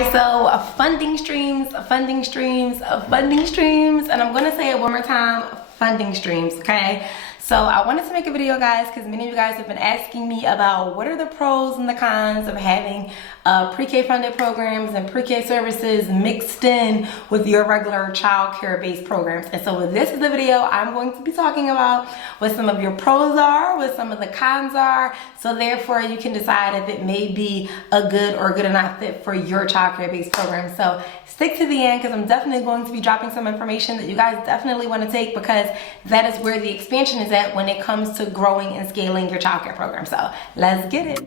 Alright, so funding streams, and I'm gonna say it one more time, funding streams, okay? So I wanted to make a video, guys, because many of you guys have been asking me about what are the pros and the cons of having pre-K funded programs and pre-K services mixed in with your regular child care based programs. And so this is the video I'm going to be talking about what some of your pros are, what some of the cons are, so therefore you can decide if it may be a good or good enough fit for your child care based program. So stick to the end, because I'm definitely going to be dropping some information that you guys definitely want to take, because that is where the expansion is at when it comes to growing and scaling your child care program. So let's get it.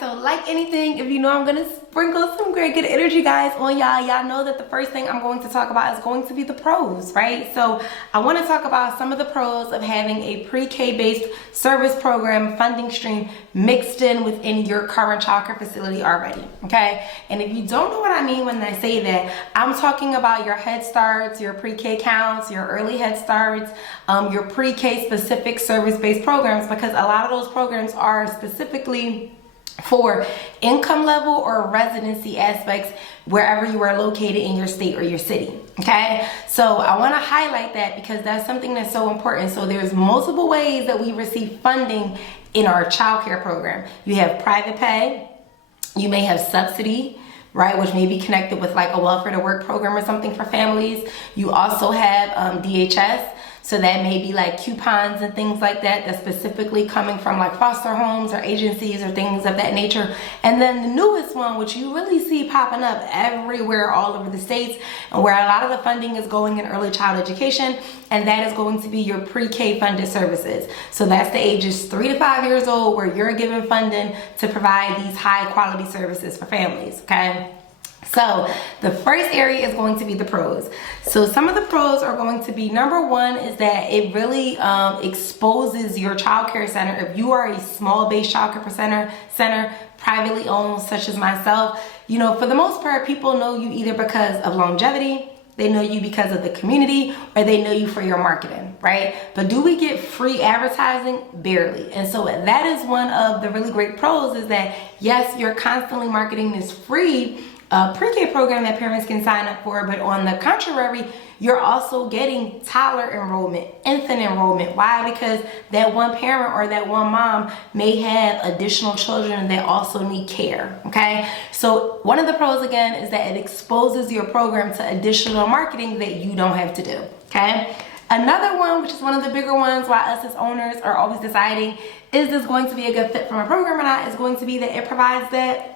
So like anything, if you know I'm gonna sprinkle some great good energy, guys, on y'all know that the first thing I'm going to talk about is going to be the pros, right? So I want to talk about some of the pros of having a pre-K based service program funding stream mixed in within your current childcare facility already, okay? And if you don't know what I mean when I say that, I'm talking about your Head Starts, your pre-K counts, your early Head Starts, your pre-K specific service-based programs, because a lot of those programs are specifically for income level or residency aspects wherever you are located in your state or your city, okay? So I want to highlight that because that's something that's so important. So there's multiple ways that we receive funding in our child care program. You have private pay, you may have subsidy, right, which may be connected with like a welfare to work program or something for families. You also have DHS, so that may be like coupons and things like that that's specifically coming from like foster homes or agencies or things of that nature. And then the newest one, which you really see popping up everywhere all over the states, and where a lot of the funding is going in early child education, and that is going to be your pre-K funded services. So that's the ages 3 to 5 years old, where you're given funding to provide these high quality services for families, okay? So the first area is going to be the pros. So some of the pros are going to be, number one is that it really exposes your childcare center. If you are a small based childcare center, privately owned, such as myself, you know, for the most part, people know you either because of longevity, they know you because of the community, or they know you for your marketing, right? But do we get free advertising? Barely. And so that is one of the really great pros, is that yes, you're constantly marketing this free pre-K program that parents can sign up for, but on the contrary, you're also getting toddler enrollment, infant enrollment. Why? Because that one parent or that one mom may have additional children that also need care, okay? So one of the pros, again, is that it exposes your program to additional marketing that you don't have to do, okay? Another one, which is one of the bigger ones, why us as owners are always deciding, is this going to be a good fit for my program or not, is going to be that it provides that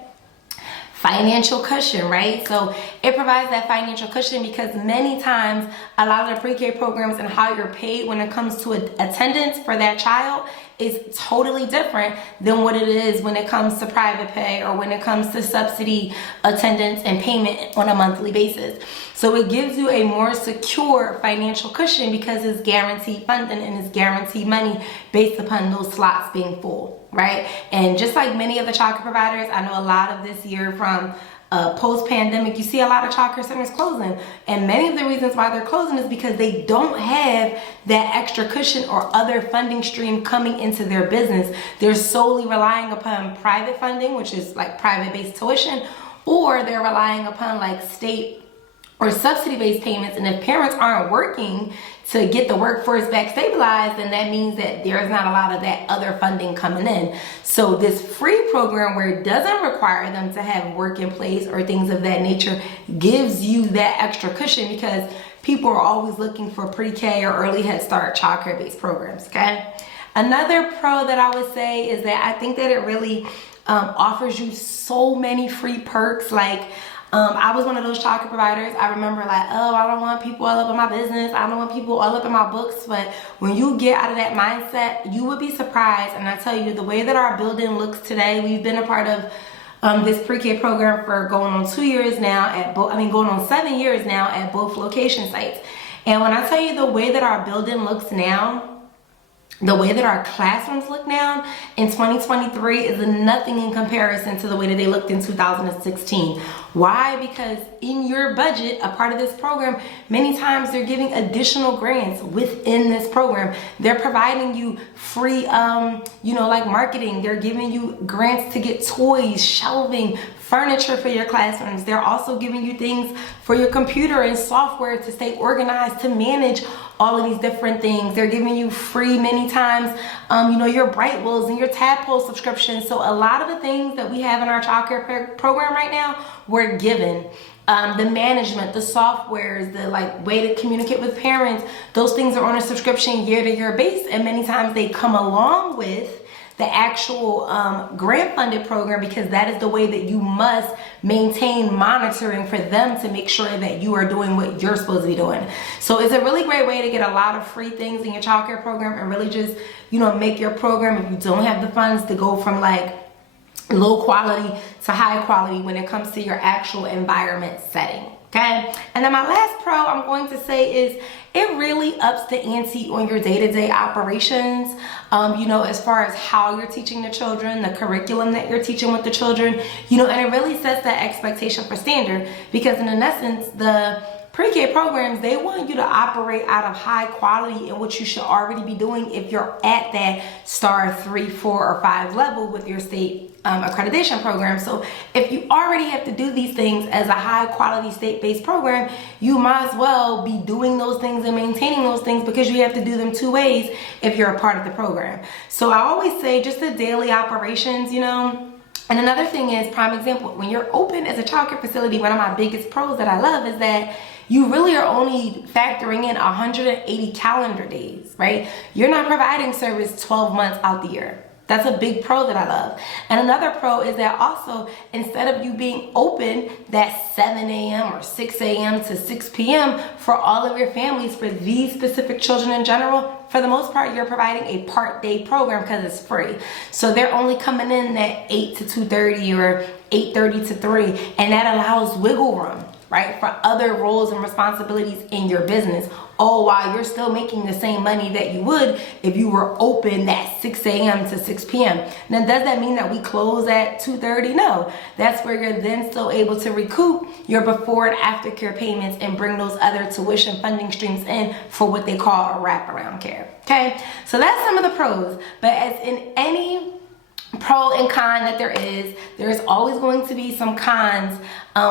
financial cushion, right? So it provides that financial cushion because many times a lot of the pre-K programs and how you're paid when it comes to attendance for that child is totally different than what it is when it comes to private pay or when it comes to subsidy attendance and payment on a monthly basis. So it gives you a more secure financial cushion because it's guaranteed funding and it's guaranteed money based upon those slots being full, right? And just like many of the childcare providers, I know a lot of this year from post-pandemic, you see a lot of childcare centers closing, and many of the reasons why they're closing is because they don't have that extra cushion or other funding stream coming into their business. They're solely relying upon private funding, which is like private-based tuition, or they're relying upon like state or subsidy-based payments. And if parents aren't working to get the workforce back stabilized, then that means that there's not a lot of that other funding coming in. So this free program, where it doesn't require them to have work in place or things of that nature, gives you that extra cushion, because people are always looking for pre-K or early Head Start childcare based programs, okay? Another pro that I would say is that I think that it really offers you so many free perks. Like, I was one of those childcare providers. I remember like, oh, I don't want people all up in my business. I don't want people all up in my books. But when you get out of that mindset, you would be surprised. And I tell you, the way that our building looks today, we've been a part of this pre-K program for going on 2 years now at both, going on 7 years now at both location sites. And when I tell you the way that our building looks now, the way that our classrooms look now in 2023 is nothing in comparison to the way that they looked in 2016. Why? Because in your budget, a part of this program, many times they're giving additional grants within this program. They're providing you free, like marketing. They're giving you grants to get toys, shelving, furniture for your classrooms. They're also giving you things for your computer and software to stay organized, to manage all of these different things. They're giving you free many times, your Bright Wills and your Tadpole subscriptions. So a lot of the things that we have in our childcare program right now, we're given. The management, the softwares, the way to communicate with parents, those things are on a subscription year-to-year base, and many times they come along with the actual grant funded program, because that is the way that you must maintain monitoring for them to make sure that you are doing what you're supposed to be doing. So it's a really great way to get a lot of free things in your childcare program and really just, make your program, if you don't have the funds, to go from low quality to high quality when it comes to your actual environment setting. Okay, and then my last pro I'm going to say is it really ups the ante on your day-to-day operations, as far as how you're teaching the children, the curriculum that you're teaching with the children, and it really sets that expectation for standard, because in essence, the pre-K programs, they want you to operate out of high quality in what you should already be doing if you're at that star 3, 4, or 5 level with your state accreditation program. So if you already have to do these things as a high quality state-based program, you might as well be doing those things and maintaining those things, because you have to do them 2 ways if you're a part of the program. So I always say just the daily operations, And another thing is, prime example, when you're open as a childcare facility, one of my biggest pros that I love is that you really are only factoring in 180 calendar days, right? You're not providing service 12 months out the year. That's a big pro that I love. And another pro is that also, instead of you being open that 7 a.m. or 6 a.m. to 6 p.m. for all of your families, for these specific children in general, for the most part, you're providing a part-day program because it's free. So they're only coming in at 8 to 2:30 or 8:30 to 3, and that allows wiggle room, right, for other roles and responsibilities in your business, all while you're still making the same money that you would if you were open that 6 a.m. to 6 p.m. Now, does that mean that we close at 2:30? No. That's where you're then still able to recoup your before and after care payments and bring those other tuition funding streams in for what they call a wraparound care. Okay, so that's some of the pros. But as in any pro and con that there's always going to be some cons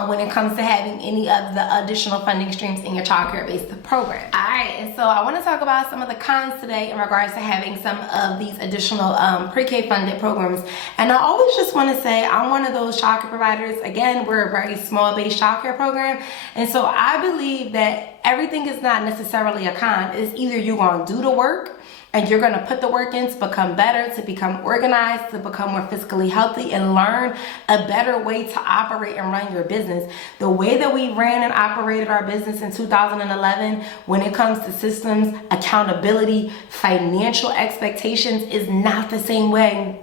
when it comes to having any of the additional funding streams in your childcare based program. All right, and so I want to talk about some of the cons today in regards to having some of these additional pre-K funded programs. And I always just want to say I'm one of those childcare providers. Again, we're a very small based childcare program, and so I believe that everything is not necessarily a con. It's either you're going to do the work and you're going to put the work in to become better, to become organized, to become more fiscally healthy, and learn a better way to operate and run your business. The way that we ran and operated our business in 2011, when it comes to systems, accountability, financial expectations, is not the same way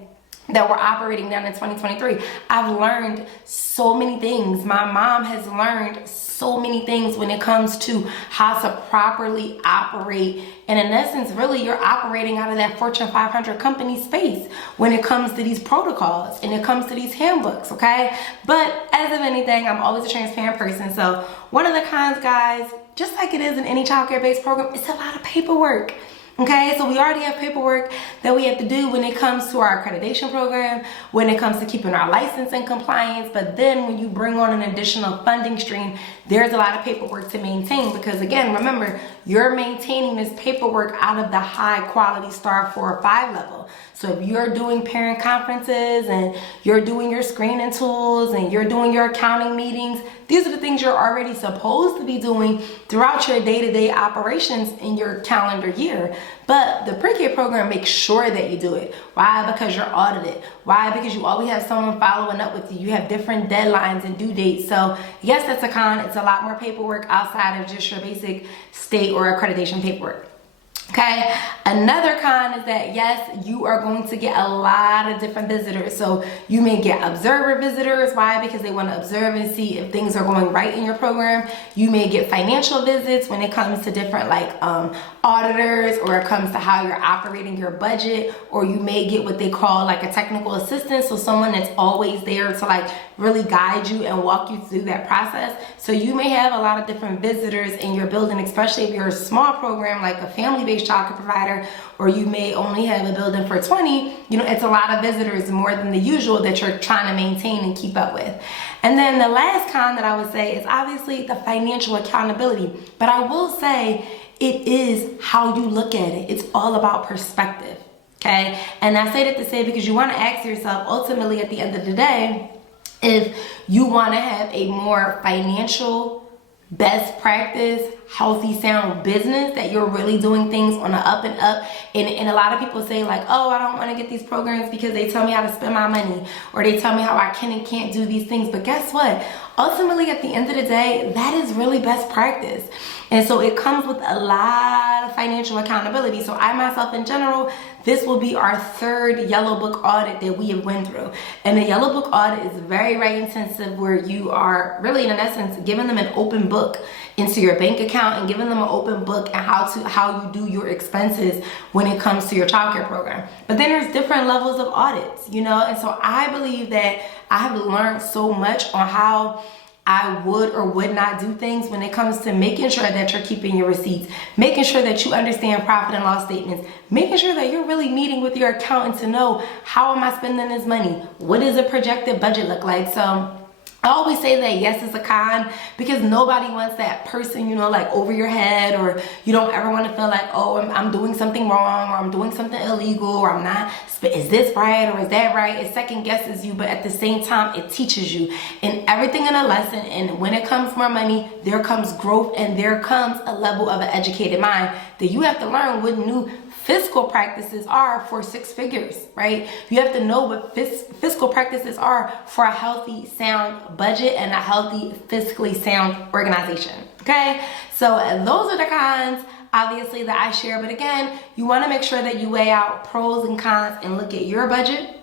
that we're operating now in 2023. I've learned so many things. My mom has learned so many things when it comes to how to properly operate. And in essence, really, you're operating out of that Fortune 500 company space when it comes to these protocols and it comes to these handbooks, okay? But as of anything, I'm always a transparent person. So one of the cons, guys, just like it is in any childcare-based program, it's a lot of paperwork. Okay, so we already have paperwork that we have to do when it comes to our accreditation program, when it comes to keeping our license in compliance. But then when you bring on an additional funding stream, there's a lot of paperwork to maintain, because again, remember, you're maintaining this paperwork out of the high quality star 4 or 5 level. So if you're doing parent conferences and you're doing your screening tools and you're doing your accounting meetings, these are the things you're already supposed to be doing throughout your day-to-day operations in your calendar year. But the pre-K program makes sure that you do it. Why? Because you're audited. Why? Because you always have someone following up with you. You have different deadlines and due dates. So yes, that's a con. It's a lot more paperwork outside of just your basic state or accreditation paperwork. Okay, another con is that yes, you are going to get a lot of different visitors. So you may get observer visitors. Why? Because they want to observe and see if things are going right in your program. You may get financial visits when it comes to different like auditors, or it comes to how you're operating your budget, or you may get what they call like a technical assistant. So someone that's always there to like really guide you and walk you through that process. So you may have a lot of different visitors in your building, especially if you're a small program like a family-based childcare provider, or you may only have a building for 20, you know, it's a lot of visitors, more than the usual that you're trying to maintain and keep up with. And then the last con that I would say is obviously the financial accountability. But I will say it is how you look at it. It's all about perspective, okay? And I say that to say because you want to ask yourself, ultimately at the end of the day, if you want to have a more financial, best practice, healthy, sound business, that you're really doing things on the up and up. And a lot of people say like, oh, I don't want to get these programs because they tell me how to spend my money, or they tell me how I can and can't do these things. But guess what? Ultimately, at the end of the day, that is really best practice. And so it comes with a lot of financial accountability. So I myself in general, this will be our third Yellow Book audit that we have went through. And the Yellow Book audit is very, very intensive, where you are really, in essence, giving them an open book into your bank account and giving them an open book and how you do your expenses when it comes to your childcare program. But then there's different levels of audits, you know, and so I believe that I have learned so much on how I would or would not do things when it comes to making sure that you're keeping your receipts, making sure that you understand profit and loss statements, making sure that you're really meeting with your accountant to know, how am I spending this money? What does a projected budget look like? So I always say that yes, it's a con, because nobody wants that person, you know, like over your head, or you don't ever want to feel like, oh, I'm doing something wrong, or I'm doing something illegal, or I'm not, is this right, or is that right? It second guesses you, but at the same time, it teaches you. And everything in a lesson, and when it comes more money, there comes growth, and there comes a level of an educated mind that you have to learn what new fiscal practices are for 6 figures, right? You have to know what fiscal practices are for a healthy, sound budget and a healthy, fiscally sound organization, okay? So those are the cons, obviously, that I share. But again, you want to make sure that you weigh out pros and cons and look at your budget,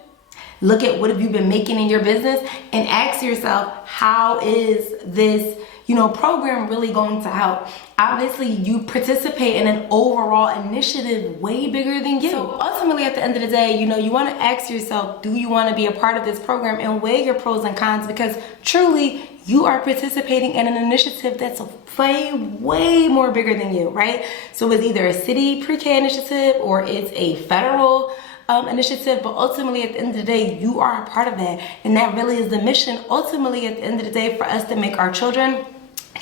look at what have you been making in your business, and ask yourself, how is this, you know, program really going to help? Obviously, you participate in an overall initiative way bigger than you. So ultimately, at the end of the day, you know, you want to ask yourself, do you want to be a part of this program, and weigh your pros and cons, because truly you are participating in an initiative that's way more bigger than you, right? So it's either a city pre-K initiative or it's a federal initiative, but ultimately at the end of the day, you are a part of that. And that really is the mission, ultimately at the end of the day, for us to make our children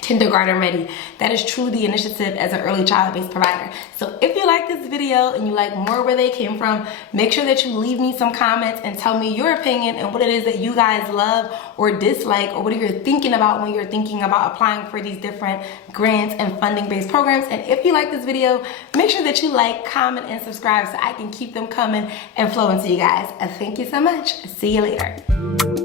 kindergarten ready. That is truly the initiative as an early child-based provider. So if you like this video and you like more where they came from, make sure that you leave me some comments and tell me your opinion and what it is that you guys love or dislike, or what you're thinking about when you're thinking about applying for these different grants and funding-based programs. And if you like this video, make sure that you like, comment, and subscribe so I can keep them coming and flowing to you guys. Thank you so much. See you later.